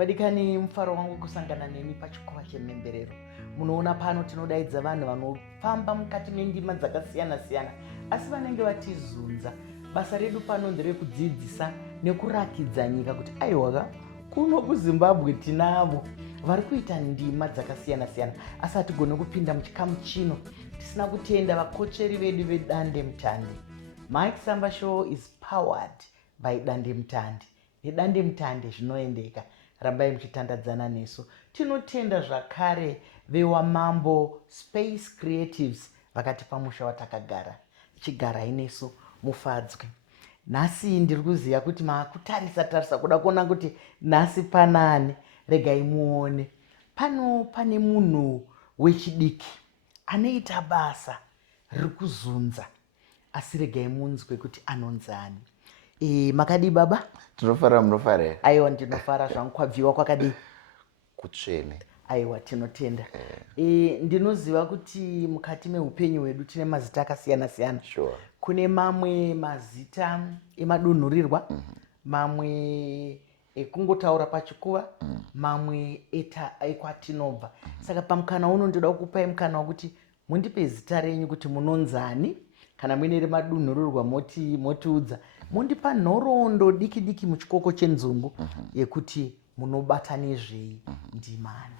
Vadikani, mufaro wangu kusangana nemi pachikova chemhemberero. Munoona pano tinodaidza vanhu vanofamba mukati mendima dzakasiyana-siyana, asi vanenge vatizunza. Basa redu pano nderekudzidzisa nekurakidza nyika kuti aiwa kuno kuZimbabwe tinavo vari kuita ndima dzakasiyana-siyana, asi hatigone kupinda muchikamu chino tisina kutenda vakocheri vedu vedande mutande. Mike Samba Show is powered by dande mutande. Nedande mutande zvinoendeka. Rambai muchitandadzana nesu. Tinotenda zvakare vewamambo Space Creatives vakatipa musha watakagara. Chigarai nesu mufadzwe. Nhasi ndiri kuziva kuti makutarisa kuda kuona kuti nhasi panani. Regai muone. Pano pane munhu wechidiki anoita basa riri kuzunza, asi regai munzwe kuti anonzani. Makadi baba? Tinofara munofara here? Aiwa, ndinofara zvangu. Kwabviwa kwakadi kutsvene. Aiwa, tinotenda. Ndinoziva kuti mukati meupenyu hwedu tine mazita akasiyana-siyana. Sure. Kune mamwe mazita emadunhurirwa, mamwe ekungotaura pachikuva, mamwe ekwatinobva. Saka pamukana uno ndoda kukupai mukana wekuti mundipe zita renyu kuti munonzani, kana muine remadunhurirwa motiudza. Mundipa nhoroondo diki muchikoko chenzungu yekuti munobata nezvei ndimani.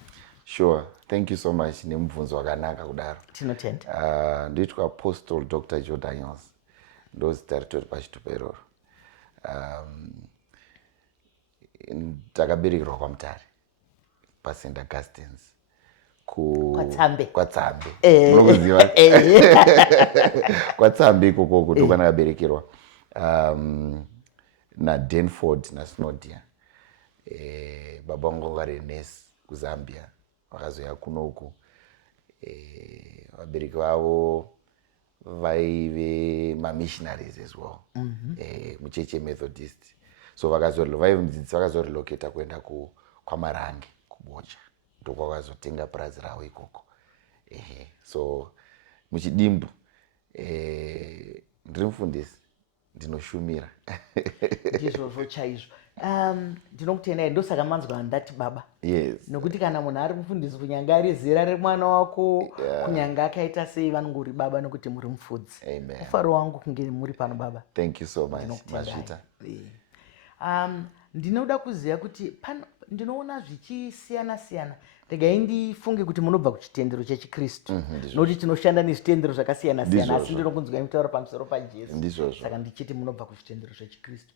Sure, thank you so much nemubvunzo wakanaka kudaro. Tinotenda. Ndoitwa Apostle Dr. Joe Daniels. Ndozita ritori pachitupa iroro. Takaberekerwa kwaMutare paSt. Augustine's Kwatsambe. Munokuziva? Kwatsambe ikoko ndokwandakaberekerwa. naDanford naSnowdia. Baba vangu vari nesi kuZambia, vakazoya kunoku. Vabereki vavo vaive mamissionaries as well, mucheche Methodist. So vaimudzidzisa vakazorelocata kuenda kwaMarange kuBocha, ndokwakazotenga purazi ravo ikoko. So muchidimbu ndiri mufundisi, ndinoshumira. Ndizvozvo chaizvo. Ndinokutendai, ndosaka manzwa ndati baba. Yes. Nokuti kana munhu ari mufundisi kunyanga ari zera remwana wako, kunyanga akaita sei vanongori baba nokuti muri mufudzi. Amen. Mufaro wangu kunge muri pano baba. Thank you so much, Mazvita. Ndinoda kuziva kuti ndinoona zvichisiyana-siyana. Regai ndifunge kuti munobva kuchitendero chechiKristu. Nokuti tinoshanda nezvitendero zvakasiyana-siyana, asi ndinokunzwai mutauro pamusoro paJesu. Saka ndichiti munobva kuchitendero chechiKristu.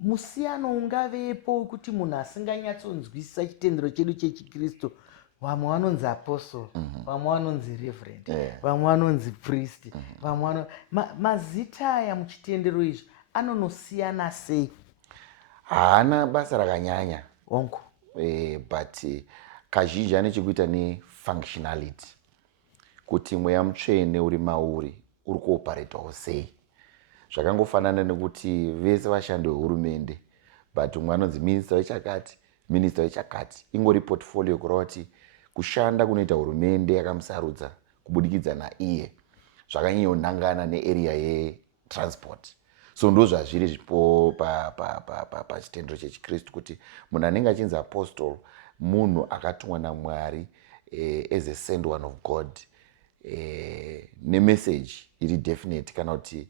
Musiyano ungavepo kuti munhu asinganyatsonzwisisa chitendero chedu chechiKristu, vamwe vanonzi apostle, vamwe vanonzi reverend, vamwe vanonzi priest, vamwe mazita aya muchitendero izvi anonosiyana sei? Haana basa rakanyanya ongo, but kazhinji ane chekuita nefunctionality, kuti mweya mutsvene uri mauri uri kuoparetawo sei. Zvakangofanana nekuti vese vashandi vehurumende, but umwe anonzi minista wechakati, minista wechakati. Ingori portfolio kureva kuti kushanda kunoita hurumende yakamusarudza kubudikidza naiye zvakanyanyonangana nearea yetransport. So ndo zvazviri zvipo pachitendero chechiKristu, kuti munhu anenge achinzi apostle munhu akatumwa naMwari as a sent one of God, nemessage iri definite, kana kuti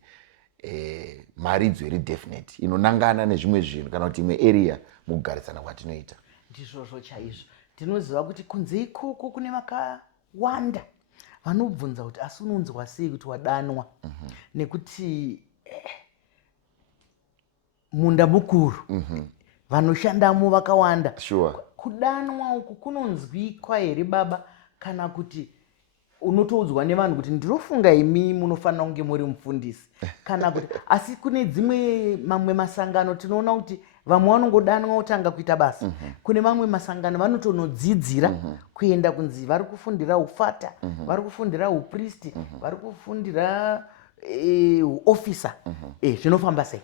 maridzo iri definite inonangana nezvimwe zvinhu, kana kuti imwe area mukugarisana kwatinoita. Ndizvozvo chaizvo. Ndinoziva kuti kunze ikoko kune vakawanda vanobvunza kuti asi unonzwa sei kuti wadanwa, nekuti munda mukuru, vanoshandamo vakawanda. Sure. Kudanwa uku kunonzwikwa here baba, kana kuti unotoudzwa nevanhu kuti ndirofunga imi munofanira kunge muri mufundisi, kana kuti asi kune mamwe masangano tinoona kuti vamwe vanongodanwa otanga kuita basa. Kune mamwe masangano vanotonodzidzira kuenda kunzi vari kufundira ufata, vari kufundira upristi, vari kufundira officer. Zvinofamba sei?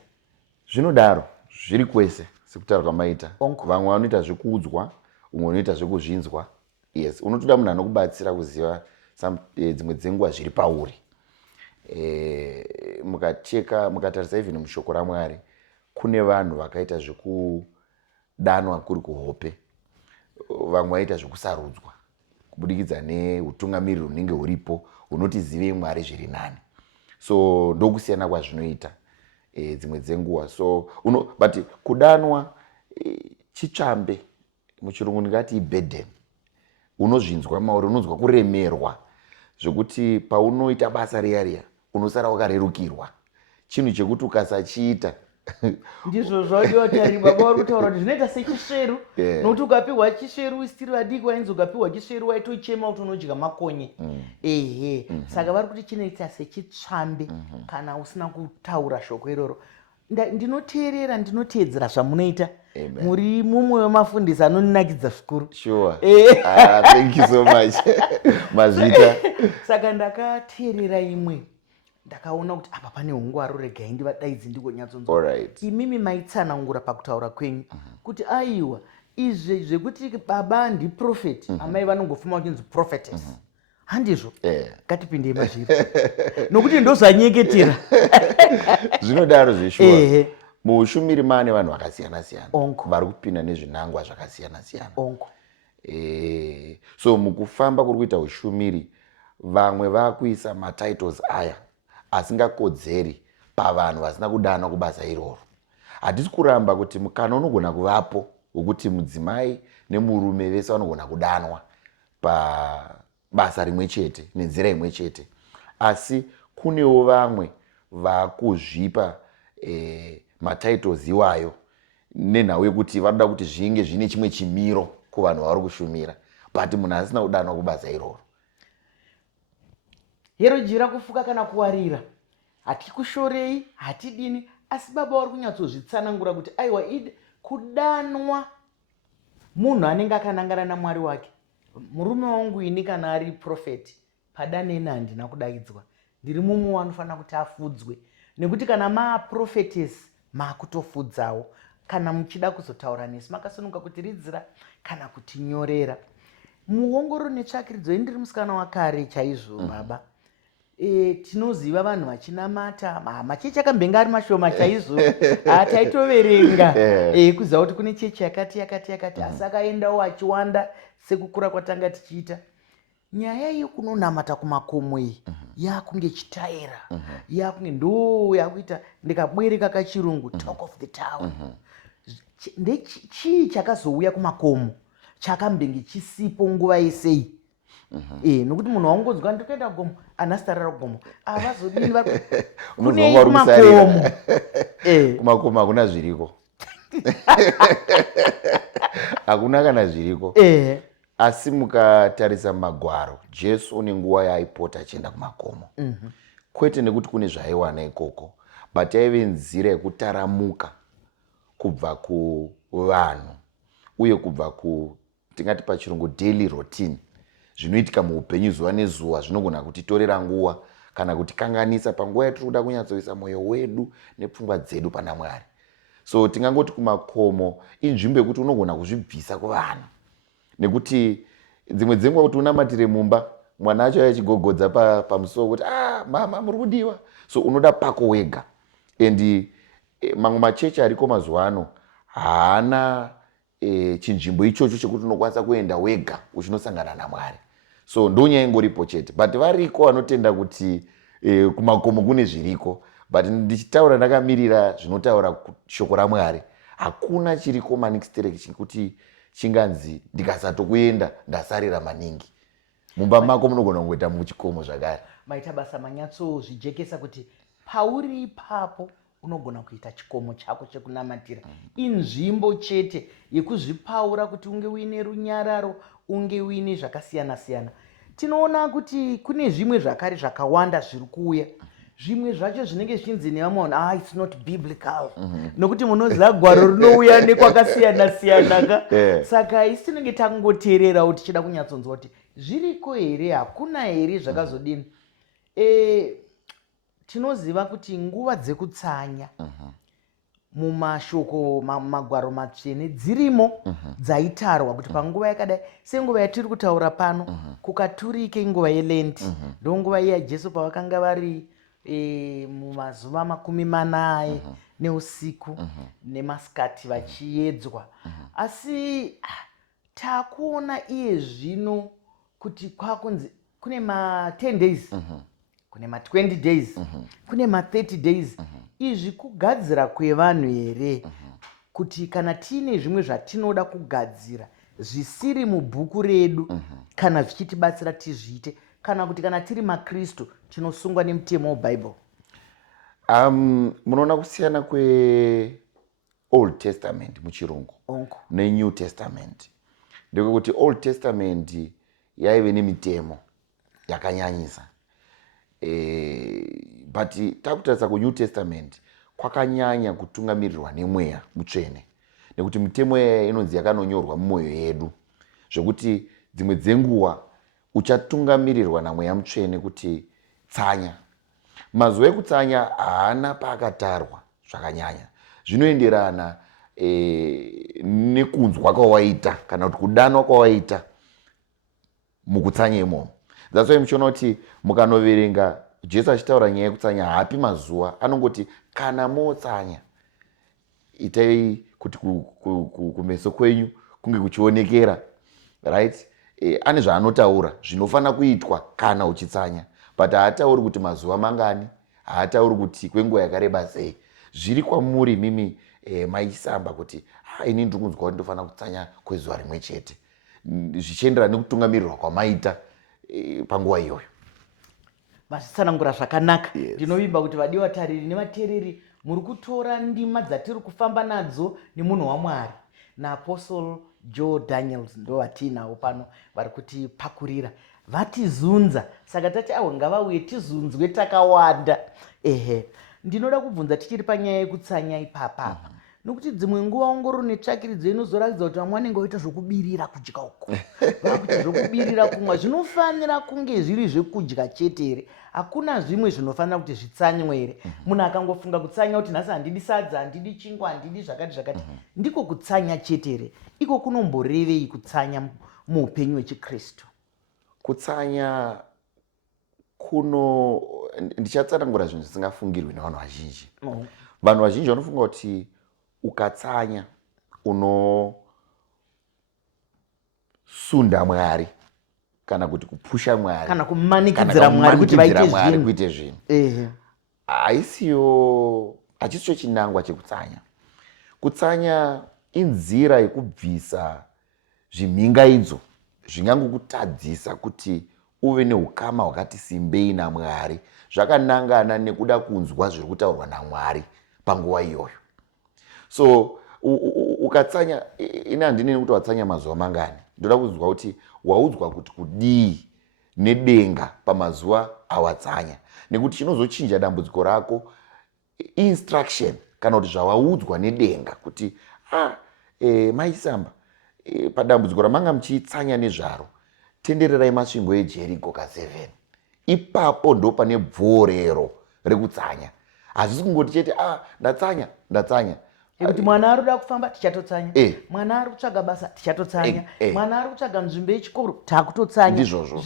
Zvinodaro, zviri kwese sekutaura kwamaita. Vamwe vanoita zvekuudzwa, umwe unoita zvekuzvinzwa. Yes, unotoda munhu anokubatsira kuziva dzimwe dzenguva zviri pauri. Mukatarisa even mushoko raMwari, kune vanhu vakaita zvekudanwa kuri kuhope, vamwe vaita zvekusarudzwa kubudikidza neutungamiriri hunenge huripo hunoti zivei Mwari zviri nani. So ndokusiyana kwazvinoita dzimwe dzenguva. So but kudanwa chitsvambe, muchirungu ndingati burden. Unozvinzwa mauri, unonzwa kuremerwa zvekuti paunoita basa riya unosara wakarerukirwa. Chinhu chekuti ukasachiita ndizvo zvaudiwa tari baba vari kutaura kuti zvinoita sechisveru nokuti ukapiwa chisveru isitiri vadiki wainzi ukapiwa chisveru waitochema kuti unodya makonye. Ehe, saka vari kuti chinoita sechitsvambe kana usina kutaura shoko iroro. Ndinoteerera, ndinoteedzera zvamunoita. Muri mumwe wemafundisi anonakidza zvikuru. Sure. Thank you so much. Mazvita. Saka ndakateerera imwe ndakaona kuti apa pane hungwaro, regai ndivadaidzi ndigonyatsonzwa. Alright. Imimi maitsanangura pakutaura kwenyu kuti aiwa izvi zvekuti baba ndiprofeti, amai vanongofuma kuchinzi prophetess. Handizvo? Ngatipindei mazviri. Nokuti ndozvanyeketera. Zvinodaro zveshuwa. Muushumiri maane vanhu vakasiyana-siyana. Vari kupinda nezvinangwa zvakasiyana-siyana. So mukufamba kuri kuita ushumiri, vamwe vakuisa matitles aya asingakodzeri pavanhu vasina kudanwa kubasa iroro. Hatisi kuramba kuti mukana unogona kuvapo wekuti mudzimai nemurume vese vanogona kudanwa pabasa rimwe chete nenzira imwe chete. Asi kunewo vamwe vakuzvipa matitles iwayo nenhau yekuti vanoda kuti zvinge zvine chimwe chimiro kuvanhu vari kushumira, but munhu asina kudanwa kubasa iroro. Hero jira kufuka kana kuwarira, hatikushorei, hatidini, asi baba vari kunyatsozvitsanangura kuti aiwa kudanwa munhu anenge akanangana naMwari wake. Murume wangu ini kana ari profeti, padaneni handina kudaidzwa. Ndiri mumwe wanofanira kuti afudzwe. Nekuti kana maaprofetesi maakutofudzawo. Kana muchida kuzotaura nesu makasununga kutiridzira kana kutinyorera. Muongororo netsvakiridzo indiri musikana wakare chaizvo baba. Tinoziva vanhu vachinamata, machechi akambenga ari mashoma chaizvo. Taitoverenga kuziva kuti kune chechi yakati. Asi akaendawo achiwanda sekukura kwatanga tichiita. Nyaya yekunonamata kumakomo iyi yakunge chitaira, yakunge ndo yakuita ndikabwereka kachirungu talk of the town. Ndechii chakazouya kumakomo chakambenge chisipo nguva yesei. Nokuti munhu waungonzwa ndikuenda kugomo, anasitarira kugomo, avazodini kunei kumakomo. Kumakomo hakuna zviriko. Hakuna kana zviriko. Asi mukatarisa magwaro, Jesu nenguva yaaipota achienda kumakomo. Kwete nekuti kune zvaaiwana ikoko, but yaive nzira yekutaramuka kubva kuvanhu uye kubva tingati pachirungu daily routine. Zvinoitika muupenyu zuva nezuva zvinogona kutitorera nguva kana kutikanganisa panguva yatiri kuda kunyatsoisa mwoyo wedu nepfungwa dzedu pana Mwari. So tingangoti kumakomo inzvimbo yekuti unogona kuzvibvisa kuvanhu. Nekuti dzimwe dzenguva kuti unamatire mumba, mwana acho achigogodza pamusoro kuti mama muri kudiwa. So unoda pako wega. And mamwe machechi ariko mazuva ano haana chinzvimbo ichocho chekuti unokwanisa kuenda wega uchinosangana naMwari. So ndonyaya ingoripo chete. But variko vanotenda kuti kumakomo kune zviriko. But ndichitaura ndakamirira zvinotaura shoko raMwari, hakuna chiriko manikistere chekuti chinganzi ndikasatokuenda ndasarira maningi. Mumba mako munogona kungoita muchikomo zvakare. Maita basa manyatsozvijekesa kuti pauri ipapo unogona kuita chikomo chako chekunamatira. Inzvimbo chete yekuzvipaura kuti unge uine runyararo, unge uine zvakasiyana-siyana. Tinoona kuti kune zvimwe zvakare zvakawanda zviri kuuya. Zvimwe zvacho zvinenge zvichinzi nevamwe vanhu it's not biblical. Nokuti munoziva gwaro rinouya nekwakasiyana-siyana. Saka isi tinenge tangoteerera kuti tichida kunyatsonzwa kuti zviriko here, hakuna here zvakazodini. Tinoziva kuti nguva dzekutsanya mumashoko magwaro matsvene dzirimo dzaitarwa kuti panguva yakadai senguva yatiri kutaura pano kukaturike nguva yeLenti. Ndonguva iya Jesu pavakanga vari mumazuva 40 neusiku nemasikati vachiedzwa. Asi takuona iye zvino kuti kwakunzi kune ma10 days kune ma20 days kune ma30 days izvi kugadzira kwevanhu here kuti kana tiine zvimwe zvatinoda kugadzira zvisiri mubhuku redu kana zvichitibatsira tizviite kana kuti kana tiri makristu tinosungwa nemutemo webhaibheri? Munoona kusiyana kweOld Testament muchirungu neNew Testament ndekuti Old Testament yaive nemitemo yakanyanyisa, but takutarisa kuNew Testament kwakanyanya kutungamirirwa nemweya mutsvene, nekuti mitemo yaya inonzi yakanonyorwa mumwoyo yedu, zvekuti dzimwe dzenguva uchatungamirirwa namweya mutsvene kuti tsanya. Mazuva ekutsanya haana paakatarwa zvakanyanya, zvinoenderana nekunzwa kwawaita kana kuti kudanwa kwawaita mukutsanya imomo. That's why muchiona kuti mukanoverenga Jesu achitaura nyaya yekutsanya haapi mazuva, anongoti kana motsanya itai kuti kumeso kwenyu kunge kuchionekera, right? Ane zvaanotaura zvinofanira kuitwa kana uchitsanya, but haatauri kuti mazuva mangani, haatauri kuti kwenguva yakareba sei. Zviri kwamuri mimi maisamba kuti ini ndiri kunzwa kuti ndofanira kutsanya kwezuva rimwe chete, zvichienderana nekutungamirirwa kwamaita panguva iyoyo. Mazvitsanangura zvakanaka. Ndinovimba kuti vadiwa tariri nevateereri muri kutora ndima dzatiri kufamba nadzo nemunhu waMwari naApostle Joe Daniels ndo vatinavo pano vari kutipakurira vatizunza. Saka tati ngavauye tizunzwe takawanda. Ndinoda kubvunza tichiri panyaya yekutsanya ipapa nokuti dzimwe nguva ongoro netsvakiridzo inozoratidza kuti vamwe vanenge voita zvokubirira kudya uko vakuti zvokubirira kumwa zvinofanira kunge zviri zvekudya chete here, hakuna zvimwe zvinofanira kuti zvitsanywe here. Munhu akangofunga kutsanya kuti nhasi handidi sadza, handidi chingwa, handidi zvakati zvakati, ndiko kutsanya chete here? Iko kunomborevei kutsanya muupenyu hwechikristu? Kutsanya ndichatsanangura zvinhu zvisingafungirwi nevanhu vazhinji. Vanhu vazhinji vanofunga kuti ukatsanya unosunda Mwari kana kuti kupusha Mwari kana kumanikidzira Mwari kuti vaite zvinhu. Hachisicho chinangwa chekutsanya. Kutsanya inzira yekubvisa zvimhingaidzo zvingangokutadzisa kuti uve neukama hwakati simbei naMwari, zvakanangana nekuda kunzwa zviri kutaurwa naMwari panguva iyoyo. So ukatsanya, ina handineni kuti watsanya mazuva mangani, ndoda kuzwa kuti waudzwa kuti kudii nedenga pamazuva awatsanya, nekuti chinozochinja dambudziko rako instruction kana kuti zvawaudzwa nedenga kuti maisamba padambudziko ramanga muchitsanya nezvaro, tendererai masvingo eJeriko ka7. Ipapo ndo pane bvorero rekutsanya. Hazvisi kungoti chete ndatsanya. Kuti mwana arikuda kufamba tichatotsanya, mwana ari kutsvaga basa tichatotsanya, mwana ari kutsvaga nzvimbo yechikoro takutotsanya. Ndizvozvo.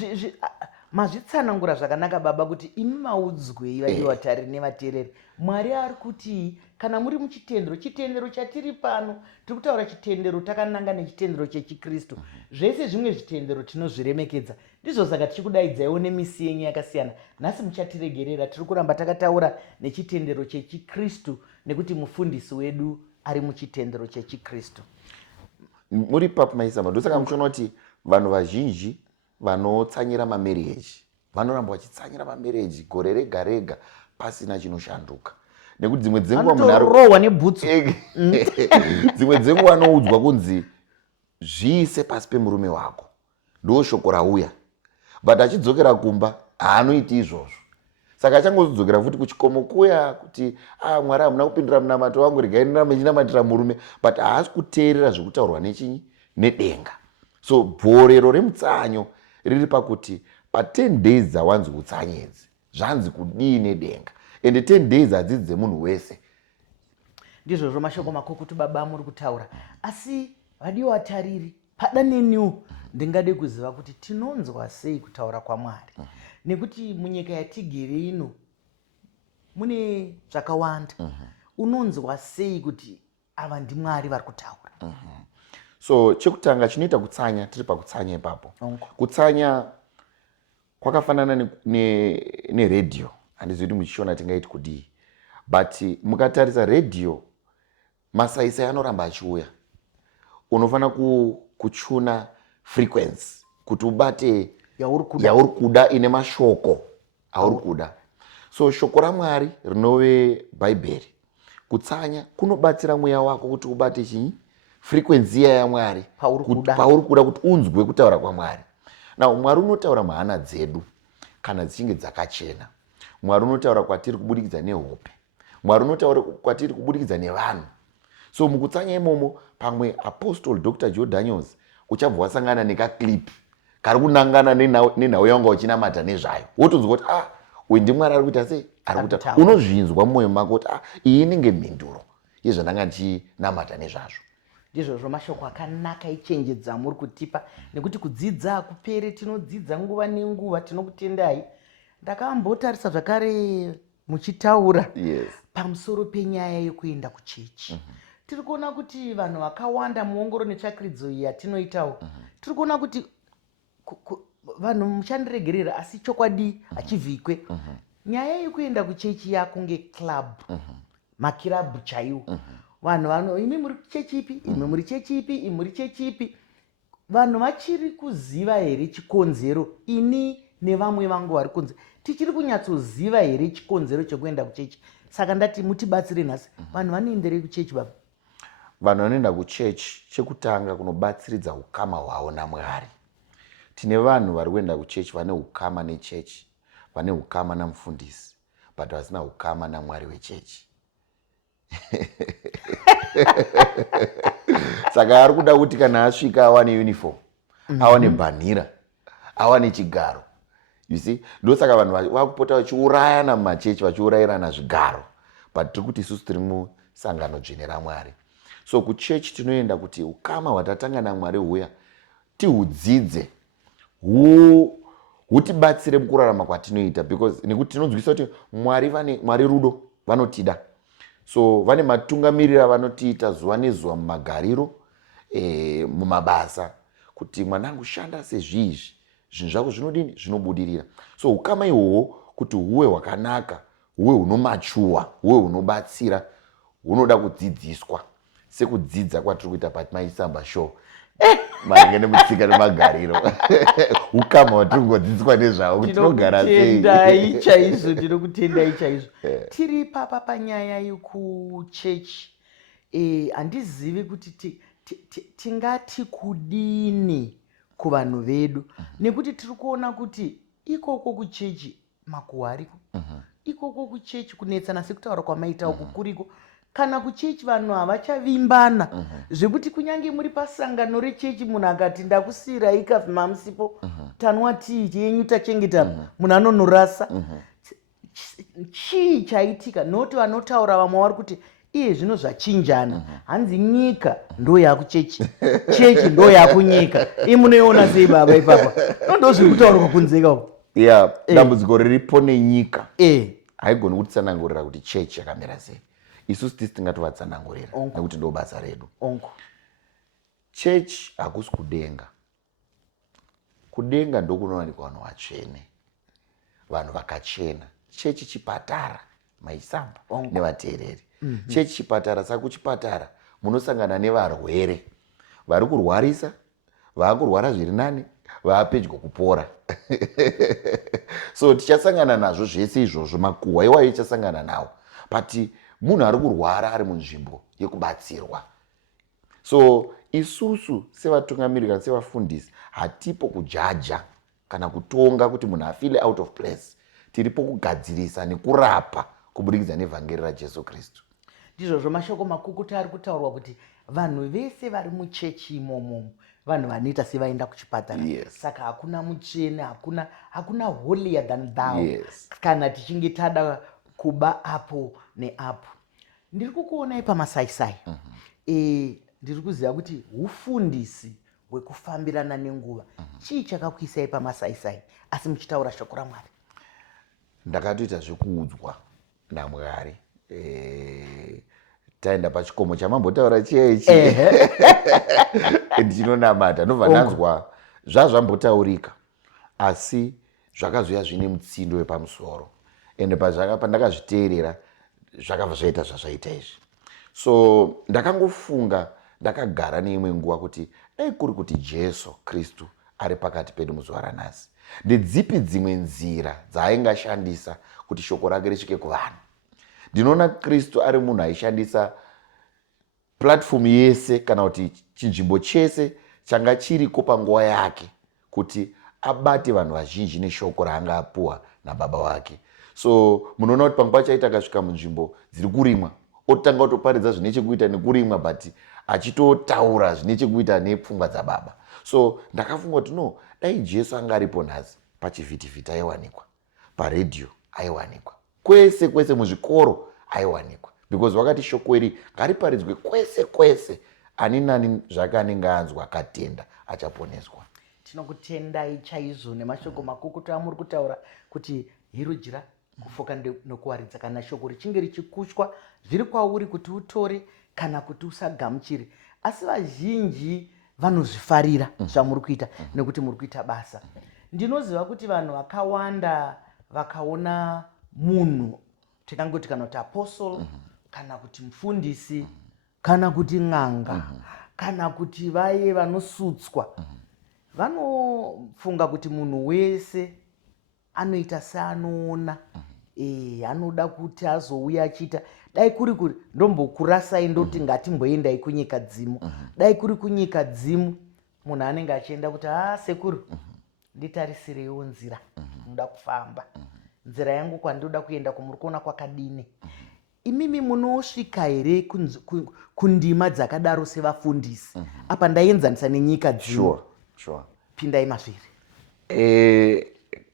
Mazvitsanangura zvakanaka baba kuti imi maudzwei vadiwa tariri nevateereri. Mwari ari kuti kana muri muchitendero, chitendero chatiri pano, tiri kutaura chitendero takananga nechitendero chechikristu. Zvese zvimwe zvitendero tinozviremekedza. Ndizvo saka tichikudaidzaiwo nemisi yenyu yakasiyana. Nhasi muchatiregerera, tiri kuramba takataura nechitendero chechikristu nekuti mufundisi wedu ari muchitendero chechikristu. Muri papo maisamba, ndosaka muchiona kuti vanhu vazhinji vanotsanyira mamereji vanoramba vachitsanyira mamereji gore rega rega pasina chinoshanduka, nekuti dzimwe dzenguva munhu nebhutsu dzimwe dzenguva anoudzwa kunzi zviise pasi pemurume wako, ndo shoko rauya, but achidzokera kumba haanoiti izvozvo. Saka achangozodzokera futi kuchikomo kuya kuti Mwari hamuna kupindura munamato wangu, regai ndirame ndinamatira murume, but haasi kuteerera zvekutaurwa nechinyi nedenga. So bvorero remutsanyo riri pakuti pa10 days dzawanzi kutsanya idzi zvanzi kudii nedenga, ende 10 days hadzidzi dzemunhu wese. Ndizvozvo mashoko makukutu baba muri kutaura. Asi vadiwa vatariri, pada neniwo ndingade kuziva kuti tinonzwa sei kutaura kwaMwari, nekuti munyika yatigere ino mune zvakawanda. Unonzwa sei kuti ava ndiMwari vari kutaura? So chekutanga chinoita kutsanya, tiri pakutsanya ipapo. Kutsanya kwakafanana neredhiyo. Handizivi kuti muchiona tingaiti kudii. But mukatarisa redhiyo, masaisai anoramba achiuya. Unofana kuchuna frequency kuti ubate yauri kuda ine mashoko auri kuda. So shoko raMwari rinove Bhaibheri. Kutsanya kunobatsira mweya wako kuti ubate chinyi? Frequency yaMwari pauri kuda kuti unzwe kutaura kwaMwari. Now Mwari unotaura muhana dzedu kana dzichinge dzakachena. Mwari unotaura kwatiri kubudikidza nehope. Mwari unotaura kwatiri kubudikidza nevanhu. So mukutsanya imomo pamwe Apostle Dr. Joe Daniels uchabva wasangana nekaclip kari kunangana nenhau yanga uchinamata nezvayo. Wotonzwa kuti uyu ndiMwari ari kuita sei? Ari kuita. Unozvinzwa mumwoyo mako kuti iyi inenge mhinduro yezvandanga ndichinamata nezvazvo. Ndizvozvo mashoko akanaka echenjedza muri kutipa, nekuti kudzidza hakuperi, tinodzidza nguva nenguva. Tinokutendai. Ndakambotarisa zvakare muchitaura pamusoro penyaya yekuenda kuchechi. Tiri kuona kuti vanhu vakawanda muongoro netsvakiridzo iyi yatinoitawo, tiri kuona kuti vanhu muchandiregerera, asi chokwadi hachivhikwe. Nyaya yekuenda kuchechi yakunge club, makirabhu chaiwo. Vanhu imi muri chechi ipi, imi muri chechi ipi, imi muri chechi ipi. Vanhu vachiri kuziva here chikonzero? Ini nevamwe vangu vari kunze tichiri kunyatsoziva here chikonzero chekuenda kuchechi? Saka ndati mutibatsire nhasi. Vanhu vanoenderei kuchechi baba? Vanhu vanoenda kuchechi, chekutanga kunobatsiridza ukama hwavo naMwari. Tine vanhu vari kuenda kuchechi vane ukama nechechi, vane ukama namufundisi, but vasina ukama naMwari wechechi. Saka ari kuda kuti kana asvika awane uniform, awane bhanhira, awane chigaro. You see? Ndosaka vanhu vakupota vachiurayana mumachechi, vachiurayirana zvigaro. But tiri kuti isusu tiri musangano dzvene raMwari. So kuchechi tinoenda kuti ukama hwatatanga naMwari huya tihudzidze, hutibatsire mukurarama kwatinoita, because nekuti tinonzwisa kuti Mwari rudo, vanotida. So vane matungamirira vanotiita zuva nezuva mumagariro, mumabasa, kuti mwanangu shanda sezvizvi, zvinhu zvako zvinodini, zvinobudirira. So ukama ihwohwo kuti huwe hwakanaka, huwe hunomachuwa, huwe hunobatsira, hunoda kudzidziswa, sekudzidza kwatiri kuita paMaisamba Show. Maringe nemutsika nemagariro. Ukama hwatiri kungodzidziswa nezvavo kuti tinogara sei. Tinokutendai chaizvo, tinokutendai chaizvo. Tiri papa panyaya yekuchechi. Handizivi kuti tingati kudini kuvanhu vedu, nekuti tiri kuona kuti ikoko kuchechi makuhwa ariko, ikoko kuchechi kunetsana sekutaura kwamaita uku kuriko. Kana kuchechi vanhu havachavimbana, zvekuti kunyange muri pasangano rechechi munhu akati ndakusiyirai ikafu mamusipo, tanwa tii yenyu tachengetana, munhu anonorasa. Chii chaitika? Noti vanotaura vamwe vari kuti iye zvino zvachinjana, hanzi nyika ndo yakuchechi, chechi ndo yakunyika. Munoiona sei baba ipapa? Ndozviri kutaurwa kunzeka uko. Dambudziko riripo nenyika haigoni kutsanangurira kuti chechi yakamira sei. Isusu tisi tingatovatsanangurira nekuti ndo basa redu. Chechi hakusi kudenga. Kudenga ndokunowanikwa vanhu vatsvene, vanhu vakachena. Chechi chipatara, Maisamba nevateereri. Chechi chipatara, saka kuchipatara munosangana nevarwere vari kurwarisa, vakurwara zviri nani, vaapedyo kupora. So tichasangana nazvo zvese izvozvo, makuhwa iwayo tichasangana nawo. But munhu ari kurwara ari munzvimbo yekubatsirwa. So isusu sevatungamiriri kana sevafundisi hatipo kujaja kana kutonga kuti munhu afile out of place. Tiripo kugadzirisa nekurapa kubudikidza nevhangeri raJesu Kristu. Ndizvozvo mashoko makukuta ari kutaurwa kuti vanhu vese vari muchechi imomo vanhu vanoita sevaenda kuchipatara. Saka hakuna mutsvene, hakuna holier than thou. Kana tichinge tada kuba apo neapo. Ndiri kukuonai pamasaisai. Ndiri kuziva kuti ufundisi hwekufambirana nenguva. Chii chakakuisai pamasaisai asi muchitaura shoko raMwari? Ndakatoita zvekuudzwa naMwari. Taenda pachikomo chamambotaura chechi. ndinonamata ndobva ndanzwa zvazvambotaurika asi zvakazoya zvine mutsindo wepamusoro ende pandakazviteerera zvakabva zvaita zvazvaita izvi. So ndakangofunga ndakagara neimwe nguva kuti dai kuri kuti Jesu Kristu ari pakati pedu muzuva ranhasi, ndedzipi dzimwe nzira dzaaingashandisa kuti shoko rake risvike kuvanhu. Ndinoona Kristu ari munhu aishandisa platform yese kana kuti chinzvimbo chese changa chiriko panguva yake kuti abate vanhu vazhinji neshoko raanga apuwa nababa wake. So munoona kuti panguva chaita akasvika munzvimbo dziri kurimwa otanga kutoparidza zvine chekuita nekurimwa but achitotaura zvine chekuita nepfungwa dzababa. So ndakafunga kuti no, dai Jesu anga aripo nhasi pachivhitivhiti aiwanikwa, paredhiyo aiwanikwa, kwese kwese muzvikoro aiwanikwa, because wakati shoko iri ngariparidzwe kwese kwese, ani nani zvake anenge anzwa akatenda achaponeswa. Tinokutendai chaizvo nemashoko makukutu amuri kutaura kuti hirudzira kufoka nekuwaridza. Kana shoko richinge richikushwa zviri kwauri kuti utore kana kuti usagamuchire, asi vazhinji vanozvifarira zvamuri kuita nekuti muri kuita basa. Ndinoziva kuti vanhu vakawanda vakaona munhu, tikangoti kana kuti apostle kana kuti mufundisi kana kuti n'anga kana kuti vaye vanosutswa, vanofunga kuti munhu wese anoita seanoona, anoda kuti azouya achiita dai kuri kuri ndombokurasai ndoti ngatimboendai kunyika dzimu. Dai kuri kunyika dzimu munhu anenge achienda kuti sekuru nditarisireiwo nzira ndoda kufamba, nzira yangu kwandoda kuenda kumuri kuona kwakadini. Imimi munosvika here kundima dzakadaro sevafundisi? Apa ndaienzanisa nenyika dzino. Sure. Pindai mazviri.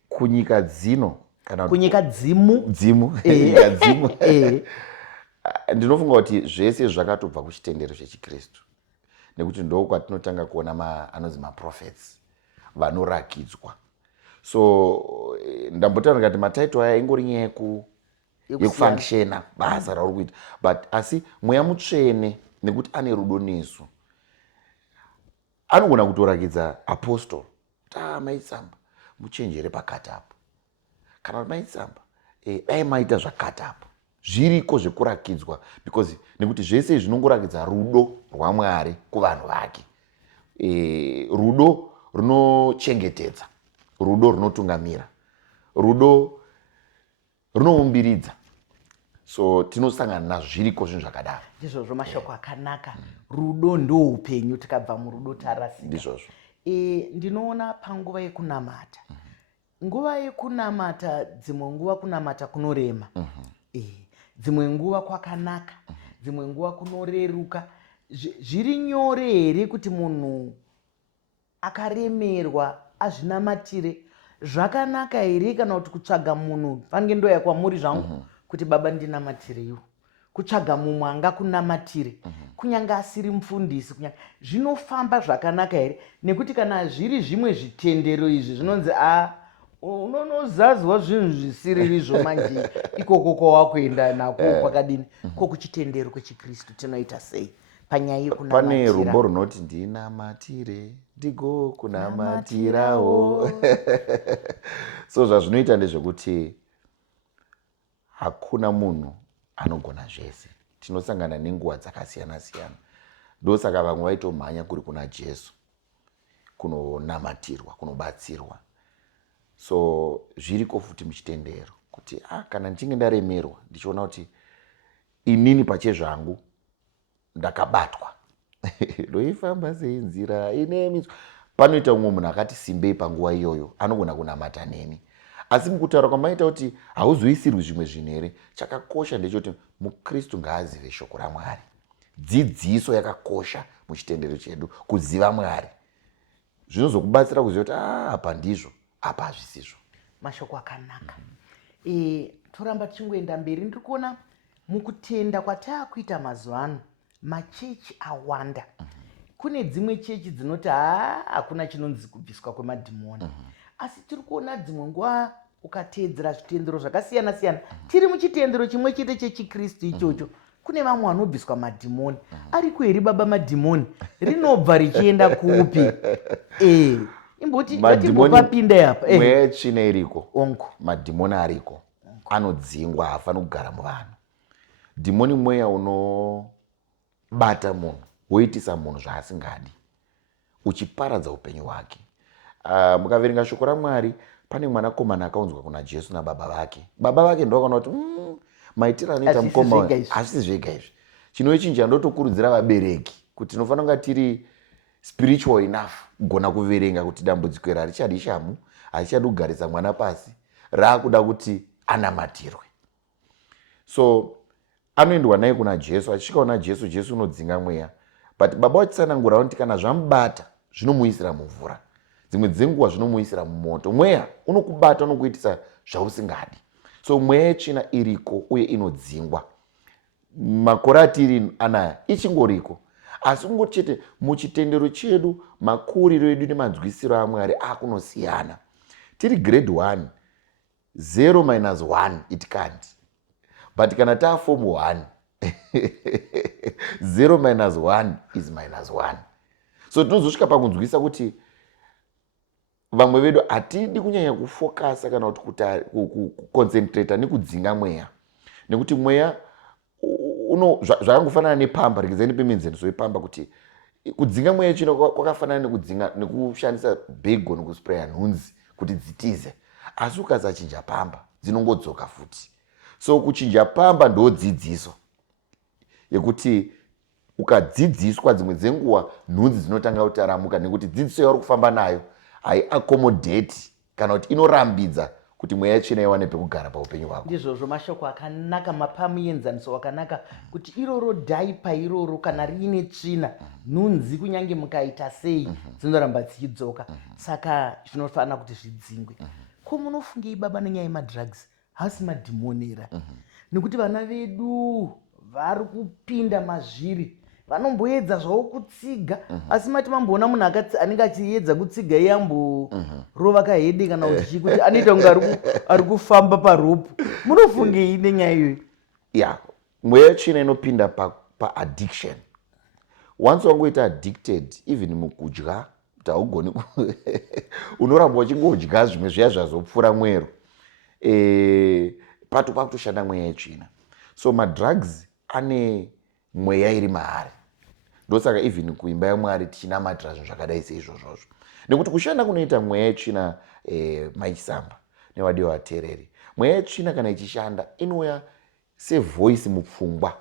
Kunyika dzino kana kunyika dzimu nyika dzimu ndinofunga kuti zvese zvakatobva kuchitendero chechikristu, nekuti ndo kwatinotanga kuona anonzi maprophets vanorakidzwa. So ndambotaura kuti mataito aya ingori nyaya yekufangshena basa rauri kuita, but asi mweya mutsvene nekuti ane rudo nesu anogona kutorakidza apostle kuti maitsamba muchenjere pakati apo, kana kuti maitsamba dai maita zvakati apo. Zviriko zvekurakidzwa because nekuti zvese zvinongorakidza rudo rwaMwari kuvanhu vake, rudo runochengetedza, rudo runotungamira, rudo runoumbiridza. So tinosangana nazvo zviriko zvinhu zvakadaro. Ndizvozvo mashoko akanaka. Rudo ndoupenyu, tikabva murudo tarasika. Ndizvozvo. Ndinoona panguva yekunamata, nguva yekunamata, dzimwe nguva kunamata kunorema, dzimwe nguva kwakanaka, dzimwe nguva kunoreruka. Zviri nyore here kuti munhu akaremerwa azvinamatire? Zvakanaka here kana kuti kutsvaga munhu, pange ndoya kwamuri zvangu kuti baba ndinamatireiwo, kutsvaga mumwe angakunamatire kunyange asiri mufundisi, zvinofamba zvakanaka here? Nekuti kana zviri zvimwe zvitendero izvi zvinonzi unonozadzwa zvinhu zvisirizvo manje ikoko kwawakuenda nako kwakadini, ko kuchitendero kwechikristu tinoita sei panyaya yekunamatira? Pane rumbo runoti ndinamatire ndigo kunamatirawo. So zvazvinoita ndezvekuti hakuna munhu anogona zvese, tinosangana nenguva dzakasiyana siyana. Ndosaka vamwe vaitomhanya kuri kuna Jesu kunonamatirwa, kunobatsirwa. So zviriko futi muchitendero kuti kana ndichinge ndaremerwa ndichiona kuti inini pachezvangu ndakabatwa ndoifamba sei nzira ine mitswe, panoita umwe munhu akati simbei panguva iyoyo anogona kunamata neni. Asi mukutaura kwamaita kuti hauzoisirwi zvimwe zvinhu here, chakakosha ndechoti mukristu ngaazive shoko raMwari. Dzidziso yakakosha muchitendero chedu, kuziva Mwari zvinozokubatsira kuziva kuti apa ndizvo, apa hazvisizvo. Mashoko akanaka. Toramba tichingoenda mberi, ndiri kuona mukutenda kwataakuita mazuva ano machechi awanda. Kune dzimwe chechi dzinoti hakuna chinonzi kubviswa kwemadhimoni, asi tiri kuona dzimwe nguva ukateedzera zvitendero zvakasiyana siyana, tiri muchitendero chimwe chete chechikristu ichocho, kune vamwe vanobviswa madhimoni. Ariko here baba madhimoni rinobva richienda kupi? Imboti ngatingopapinda apa. Mweya yetsvina iriko, ongo madhimoni ariko anodzingwa, haafani kugara muvanhu. Dhimoni mweya unobata munhu woitisa munhu zvaasingadi, uchiparadza upenyu hwake. Mukaverenga shoko raMwari, pane mwanakomana akaunzwa kuna Jesu nababa vake. Baba vake ndo vakaona kuti maitiro anoita mukoma hazvisi zvega izvi. Chinochinja ndotokurudzira vabereki kuti tinofanira kunga tiri spiritual enough kugona kuverenga kuti dambudziko iri harichadi shamu, harichadi kugarisa mwana pasi, raakuda kuti anamatirwe. So anoendwa naye kuna Jesu, achisvika kuna Jesu, Jesu unodzinga mweya. But baba vachitsanangura kuti kana zvamubata zvinomuisira mumvura, dzimwe dzenguva zvinomuisira mumoto. Mweya unokubata, unokuitisa zvausingadi. So mweya yetsvina iriko uye inodzingwa. Makore atiri anaya ichingoriko, asi kungoti chete muchitendero chedu makuriro edu nemanzwisiro aMwari akunosiyana. Tiri grade 1, 0 minus 1 it can't. But kana taa form 1 0 minus 1 is minus 1. So tinozosvika pakunzwisa kuti vamwe vedu hatidi kunyanya kufokasa kana kuti kuconcentrata nekudzinga mweya. Nekuti mweya zvakangofanana nepamba, rekezeni pemenzeniso yepamba, kuti kudzinga mweya chino kwakafanana nekushandisa bhego nekuspraya nhunzi kuti dzitize. Asi ukasachinja pamba dzinongodzoka futi. So kuchinja pamba ndo dzidziso yekuti ukadzidziswa dzimwe dzenguva nhunzi dzinotanga kutaramuka, nekuti dzidziso yauri kufamba nayo haiaccommodate kana kuti inorambidza kuti mweya tsvina iwane pekugara paupenyu hwako. Ndizvozvo mashoko akanaka, mapamuenzaniso wakanaka, kuti iroro dhaipa iroro kana riine tsvina, nhunzi kunyange mukaita sei dzinoramba dzichidzoka. Saka zvinofanira kuti zvidzingwe. Ko munofungei baba nenyaya yemadrugs? Hasi madhimonera. Nekuti vana vedu vari kupinda mazviri, vanomboedza zvavo kutsiga, asi mati mamboona munhu anenge achiedza kutsiga iyamborova kahede kana kuti anoita kunge ari kufamba paropu. Munofungei nenyaya iyoyi? Yeah, mweya tsvina inopinda paaddiction. Once wangoita addicted, even mukudya kuti haugoni unoramba uchingodya zvimwe zviya zvazopfuura mwero, pato pakutoshanda mweya yetsvina. So madrugs ane mweya iri maari. Ndosaka even kuimba yaMwari tichinamatira zvinhu zvakadai seizvozvozvo. Nekuti kushanda kunoita mweya yetsvina maisamba nevadiwa vateereri. Mweya yetsvina kana ichishanda inouya sevoice mupfungwa.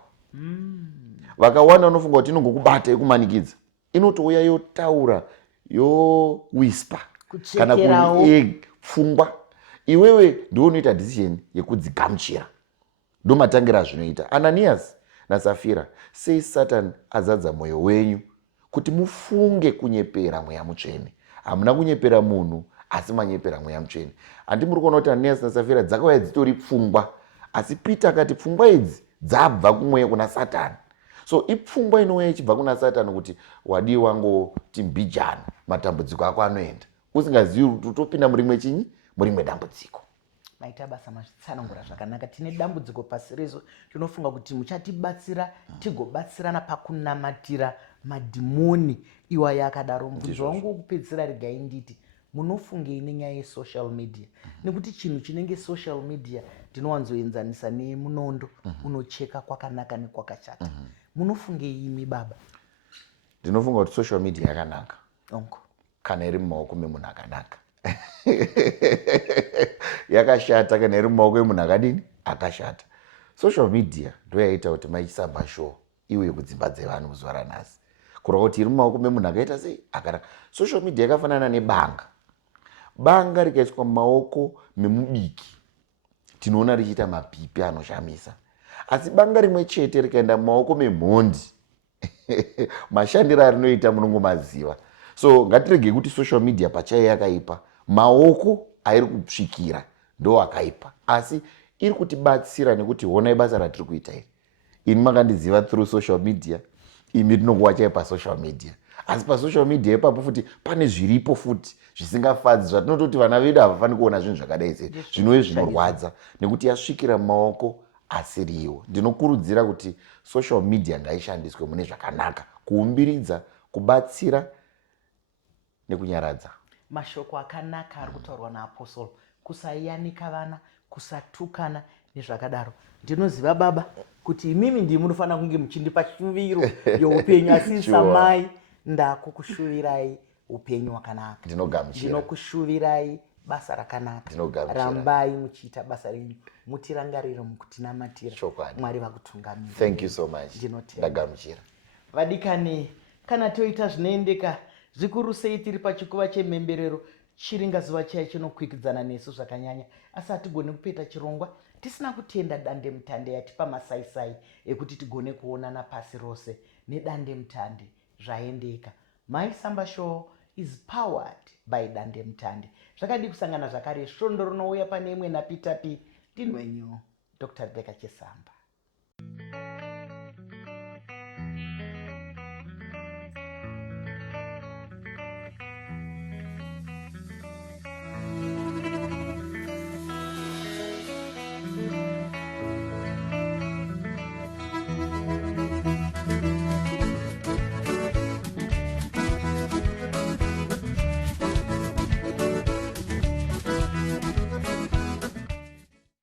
Vakawanda vanofunga kuti inongokubata yokumanikidza. Inotouya yotaura, yowhisper kana pfungwa. Iwewe ndiwo unoita decision yekudzigamuchira. Ndo matangira zvinoita. Ananias naSafira, sei Satan azadza mwoyo wenyu kuti mufunge kunyepera mweya mutsvene. Hamuna kunyepera munhu, asi manyepera mweya mutsvene. Handi muri kuona kuti Ananias naSafira dzakauya dzitori pfungwa, asi Peter akati pfungwa idzi dzabva kumweya kuna Satani. So ipfungwa inouya ichibva kuna Satani kuti wadi wangoti mbijana, matambudziko ako anoenda. Usingazivi kuti utopinda muri rimwe chinyi? Muri rimwe dambudziko. Maita basa mazvitsanangura zvakanaka. Tine dambudziko pasi rezo, tinofunga kuti muchatibatsira tigobatsirana pakunamatira madhimoni iwaya akadaro. Mubvunzo wangu wokupedzisira regai nditi, munofungei nenyaya yesocial media? Nekuti chinhu chinenge social media ndinowanzoenzanisa nemunondo unocheka kwakanaka nekwakashata. Munofungei imi baba? Ndinofunga kuti social media yakanaka. Ongo. Kana iri mumaoko memunhu akanaka. Yakashata kana iri mumaoko emunhu akadini? Akashata. Social media ndo yaita kuti maisamba show iwe kudzimba dzevanhu kuzuva ranhasi. Kureva kuti iri mumaoko memunhu akaita sei? Akanaka. Social media yakafanana nebanga. Banga rikaiswa mumaoko memubiki, tinoona richiita mapipi anoshamisa. Asi banga rimwe chete rikaenda mumaoko memhondi, mashandiro arinoita munongomaziva. So ngatirege kuti social media pachayo yakaipa, maoko airi kusvikira ndo akaipa. Asi iri kutibatsira nekuti honai basa ratiri kuita iri. Ini makandiziva through social media, imi tinongowacha pasocial media. Asi pasocial media ipapo futi pane zviripo futi zvisingafadzi zvatinototi vana vedu havafani kuona zvinhu zvakadai sei, zvinove zvinorwadza nekuti yasvikira mumaoko asiriwo. Ndinokurudzira kuti social media ngaishandiswe mune zvakanaka, kuumbiridza, kubatsira nekunyaradza. Mashoko akanaka ari kutaurwa naApostle, kusayanika vana, kusatukana nezvakadaro. Ndinoziva baba kuti imimi ndimi munofanira kunge muchindipa shuviro youpenyu, asi samai ndakukushuvirai upenyu hwakanaka. Ndinokushuvirai basa rakanaka. Rambai muchiita basa renyu, mutirangarire mukutinamatira. Mwari vakutungamira. Thank you so much. Ndagamuchira. Vadikani, kana toita zvinoendeka zvikuru sei tiri pachikuva chemhemberero, chiringa zuva chaiye chinokwikwidzana nesu zvakanyanya, asi hatigone kupeta chirongwa tisina kutenda dande mutande yatipa masaisai ekuti tigone kuonana pasi rose nedande mutande zvaendeka. My Samba Show is powered by dande mutande. Zvakadi kusangana zvakare, svondo rinouya pane imwe naPeter P. Ndinwenyu Dr. Rebecca Chesamba.